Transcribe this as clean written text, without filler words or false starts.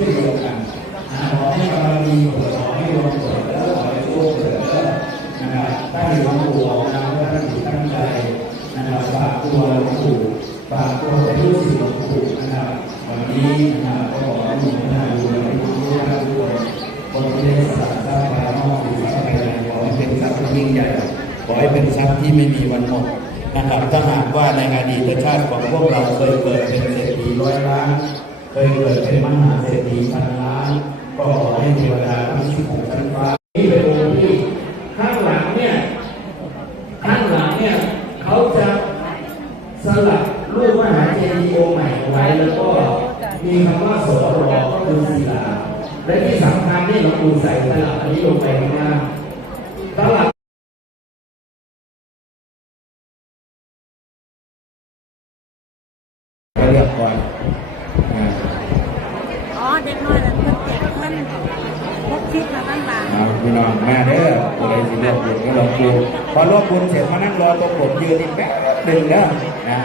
เดียวกันขอให้บารมีเกิดขอให้ดวงเกิดแล้วขอให้โชคเกิดแล้วนะครับท่านหลวงปู่บอกนะว่าท่านอยู่ตั้งใจนะครับฝากตัวหลวงปู่ฝากตัวเป็นลูกศิษย์หลวงปู่นะครับวันนี้นะครับก็ขอให้มีท่านดูแลทุกท่านด้วยคนที่ได้สร้างภายนอกหรือภายในขอให้เป็นทรัพย์ที่ยิ่งใหญ่ขอให้เป็นทรัพย์ที่ไม่มีวันหมดนะครับถ้าหากว่าในอดีตชาติของพวกเราเคยเกิดเป็นเศรษฐี100 ล้านเคยเกิดเป็นมหาเศรษฐี1,000 ล้านก็ขอให้เทวดาทั้ง16 ชั้นฟ้านี่เป็นองค์ที่ข้างหลังเนี่ยเขาจะสลักรูปมหาเจดีย์องค์ใหม่ไว้แล้วก็มีคำว่าโสรก็คือศิลาและที่สำคัญนี่หลวงปู่ใส่ตลับอันนี้ลงไปข้างล่างตลับเรียบก่อนเด็กน้อยแล้วเจ็บเพื่อนพกคิดมาบ้างพี่น้องมาเด้ออะไรสิเรียกเด็กก็ลองดูพอรวบบุญเสร็จมานั่งรอตรงผมยืนอีกแป๊บหนึ่งแล้วนะ